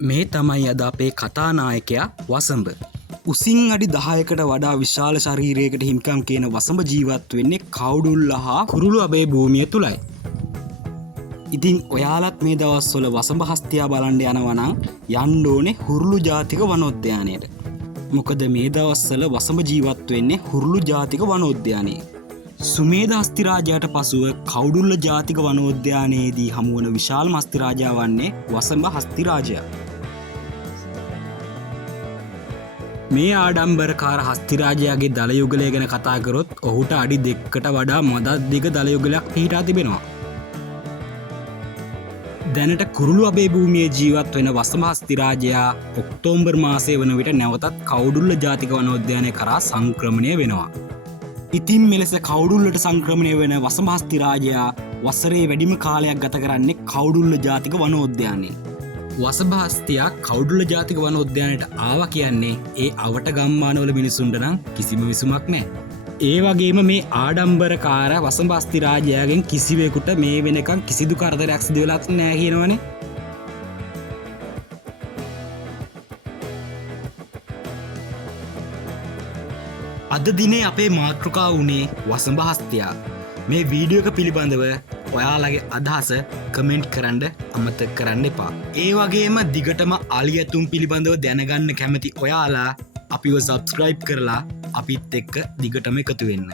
මේ තමයි අද අපේ කතානායකයා වසඹ. උසින් අඩි 10කට වඩා විශාල ශරීරයකට හිමිකම් කියන වසඹ ජීවත් වෙන්නේ කවුඩුල්ල හා කුරුළු අබේ භූමිය තුලයි. ඉතින් ඔයාලත් මේ දවස්වල වසඹ හස්තියා බලන්න යනවා නම් යන්න ඕනේ හුරුළු ජාතික වනෝද්‍යානයට. මොකද මේ දවස්වල වසඹ ජීවත් වෙන්නේ හුරුළු ජාතික වනෝද්‍යානයේ. සුමේධ හස්තිරාජයාට පසුව කවුඩුල්ල ජාතික වනෝද්‍යානයේදී හමුවන විශාලම හස්තිරාජයා වන්නේ වසඹ හස්තිරාජයා. මේ ආඩම්බරකාර හස්තිරාජයාගේ දල යුගලය ගැන කතා කරොත් ඔහුට අඩි 2කට වඩා මදක් දිග දල යුගලයක් පිහිටා තිබෙනවා. දැනට කුරුළු අබේ භූමියේ ජීවත් වෙන වසඹ හස්තිරාජයා ඔක්තෝබර් මාසයේ වන විට නැවතත් කවුඩුල්ල ජාතික වනෝද්‍යානය කරා සංක්‍රමණය වෙනවා. ඉතින් මෙලෙස කවුඩුල්ලට සංක්‍රමණය වෙන වසඹ හස්තිරාජයා වසරේ වැඩිම කාලයක් ගත කරන්නේ කවුඩුල්ල ජාතික වනෝද්‍යානයේ. වසඹ හස්තියා කවුඩුල්ල ජාතික වනෝද්‍යානයට ආවා කියන්නේ ඒ අවට ගම්මානවල මිනිසුන්ට නම් කිසිම විසුමක් නැහැ. ඒ වගේම මේ ආඩම්බරකාර වසඹ හස්තිරාජයාගෙන් කිසිවෙකුට මේ වෙනකන් කිසිදු කරදරයක් සිදු වෙලා නැහැ කියනවනේ. අද දිනේ අපේ මාතෘකාව වුණේ වසඹ හස්තියා. මේ වීඩියෝ එක පිළිබඳව ඔයාලගේ අදහස කමෙන්ට් කරන්න අමතක කරන්න එපා. ඒ වගේම දිගටම අලි ඇතුම් පිළිබඳව දැනගන්න කැමති ඔයාලා අපිව සබ්ස්ක්‍රයිබ් කරලා අපිත් එක්ක දිගටම එකතු වෙන්න.